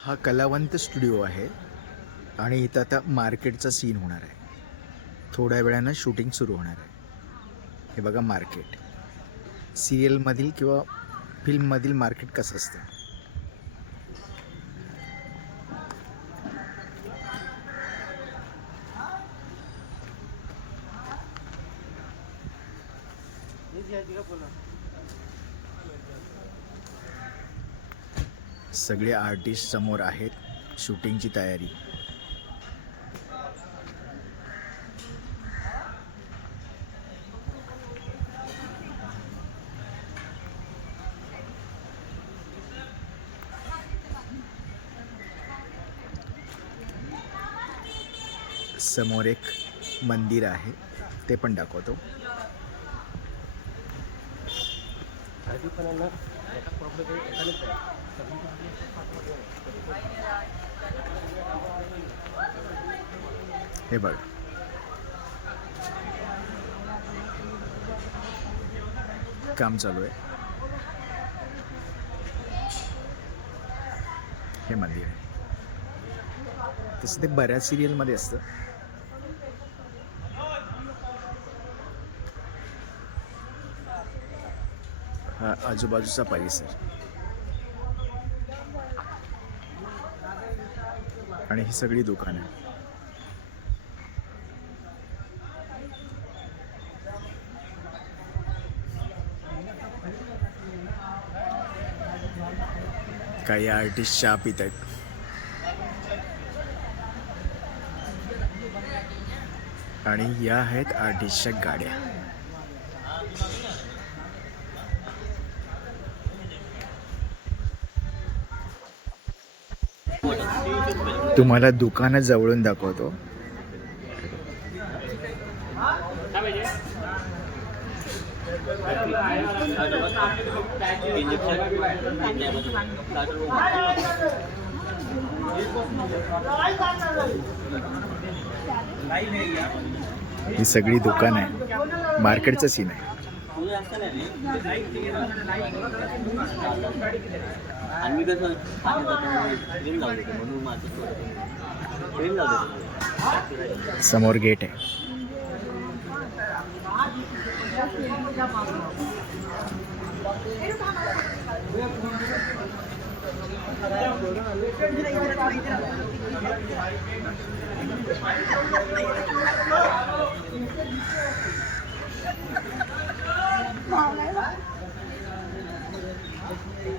हा कलावंत स्टुडिओ आहे आणि इथं आता मार्केटचा सीन होणार आहे. थोड्या वेळानं शूटिंग सुरू होणार आहे. हे बघा मार्केट. सिरियलमधील किंवा फिल्ममधील मार्केट कसं असतं. सगळे आर्टिस्ट समोर आहेत. शूटिंगची तयारी. समोर एक मंदिर आहे, ते पण दाखवतो. हे बघ, काम चालू आहे. हे मंदिर आहे. तसं ते बऱ्याच सिरियलमध्ये असतं. हा आजूबाजूचा परिसर आणि ही सगळी दुकानं. काही आर्टिस्ट चहा पित आहेत. आणि या आहेत आर्टिस्टच्या गाड्या. तुम्हाला दुकानं जवळून दाखवतो. ही सगळी दुकान आहे. मार्केटचं सीन आहे. समोर गेट आहे.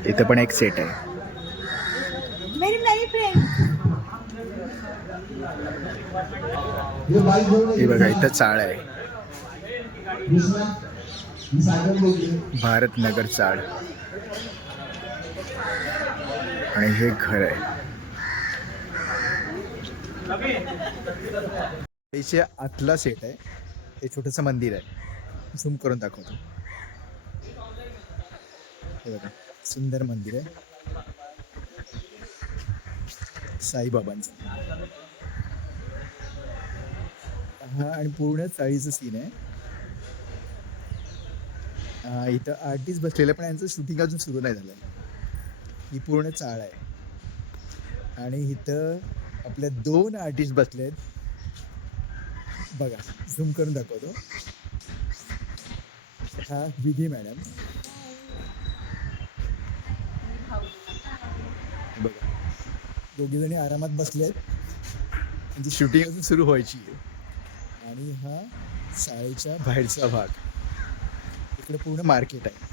इथं पण एक सेट आहे. हे बघा, इथं चाळ आहे. भारत नगर चाळ. आणि हे घर आहे. इथे आतला सेट आहे. हे छोटंसं मंदिर आहे. झूम करून दाखवतो. हे बघा, सुंदर मंदिर आहे साईबाबांचं. हा, आणि पूर्ण चाळीचं सीन आहे. इथं आर्टिस्ट बसलेलं, पण यांचं शूटिंग अजून सुरू नाही झालं. ही पूर्ण चाळ आहे आणि इथं आपल्या 2 आर्टिस्ट बसले आहेत. बघा, झूम करून दाखवतो. हा विधी मॅडम. बघा, दोघी जणी आरामात बसले आहेत. त्यांची शूटिंग अजून सुरू व्हायची आहे. आणि हा शाळेच्या बाहेरचा भाग. इकडे पूर्ण मार्केट आहे.